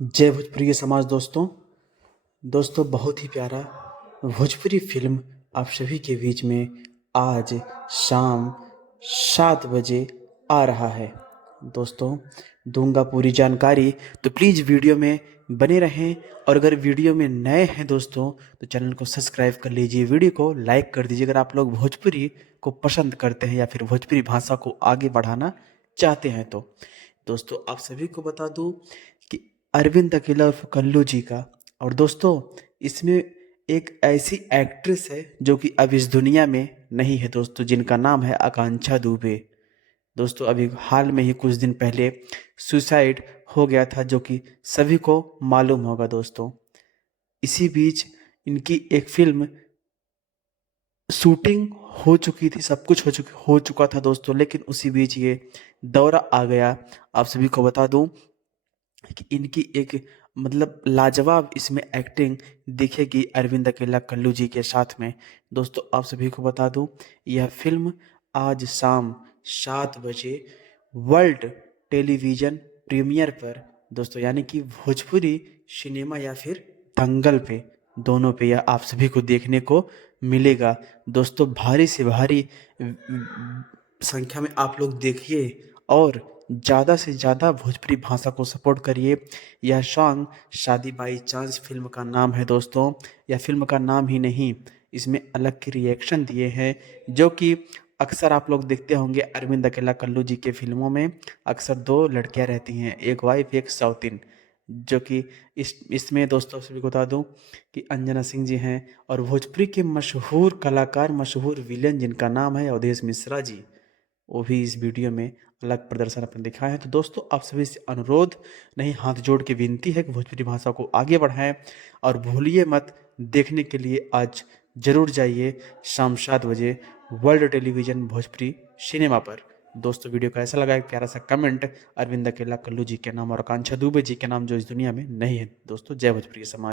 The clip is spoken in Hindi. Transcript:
जय भोजपुरी समाज दोस्तों। बहुत ही प्यारा भोजपुरी फिल्म आप सभी के बीच में आज शाम 7 बजे आ रहा है। दोस्तों, दूंगा पूरी जानकारी, तो प्लीज़ वीडियो में बने रहें। और अगर वीडियो में नए हैं दोस्तों, तो चैनल को सब्सक्राइब कर लीजिए, वीडियो को लाइक कर दीजिए अगर आप लोग भोजपुरी को पसंद करते हैं या फिर भोजपुरी भाषा को आगे बढ़ाना चाहते हैं तो। दोस्तों, आप सभी को बता दूं कि अरविंद अकेला उर्फ कल्लू जी का, और दोस्तों इसमें एक ऐसी एक्ट्रेस है जो कि अब इस दुनिया में नहीं है दोस्तों, जिनका नाम है आकांक्षा दुबे। दोस्तों, अभी हाल में ही कुछ दिन पहले सुसाइड हो गया था, जो कि सभी को मालूम होगा दोस्तों। इसी बीच इनकी एक फिल्म शूटिंग हो चुकी थी, सब कुछ हो चुका था दोस्तों, लेकिन उसी बीच ये दौरा आ गया। आप सभी को बता दूं कि इनकी एक लाजवाब इसमें एक्टिंग दिखेगी अरविंद अकेला कल्लू जी के साथ में। दोस्तों, आप सभी को बता दूं, यह फिल्म आज शाम 7 बजे वर्ल्ड टेलीविजन प्रीमियर पर दोस्तों, यानी कि भोजपुरी सिनेमा या फिर दंगल पे, दोनों पे यह आप सभी को देखने को मिलेगा। दोस्तों, भारी से भारी संख्या में आप लोग देखिए और ज़्यादा से ज़्यादा भोजपुरी भाषा को सपोर्ट करिए। यह सॉन्ग शादी बाई चांस फिल्म का नाम है दोस्तों। यह फिल्म का नाम ही नहीं, इसमें अलग के रिएक्शन दिए हैं, जो कि अक्सर आप लोग देखते होंगे अरविंद अकेला कल्लू जी के फिल्मों में। अक्सर दो लड़कियां रहती हैं, एक वाइफ एक सौतीन, जो कि इसमें दोस्तों सभी को बता दूं कि अंजना सिंह जी हैं, और भोजपुरी के मशहूर कलाकार, मशहूर विलेन जिनका नाम है अवधेश मिश्रा जी, वो भी इस वीडियो में अलग प्रदर्शन अपने दिखाए हैं। तो दोस्तों, आप सभी से अनुरोध नहीं, हाथ जोड़ के विनती है कि भोजपुरी भाषा को आगे बढ़ाएं, और भूलिए मत, देखने के लिए आज जरूर जाइए शाम 7 बजे वर्ल्ड टेलीविजन भोजपुरी सिनेमा पर। दोस्तों, वीडियो का ऐसा लगा, एक प्यारा सा कमेंट अरविंद अकेला कल्लू जी के नाम और आकांक्षा दुबे जी के नाम, जो इस दुनिया में नहीं है दोस्तों। जय भोजपुरी समाज।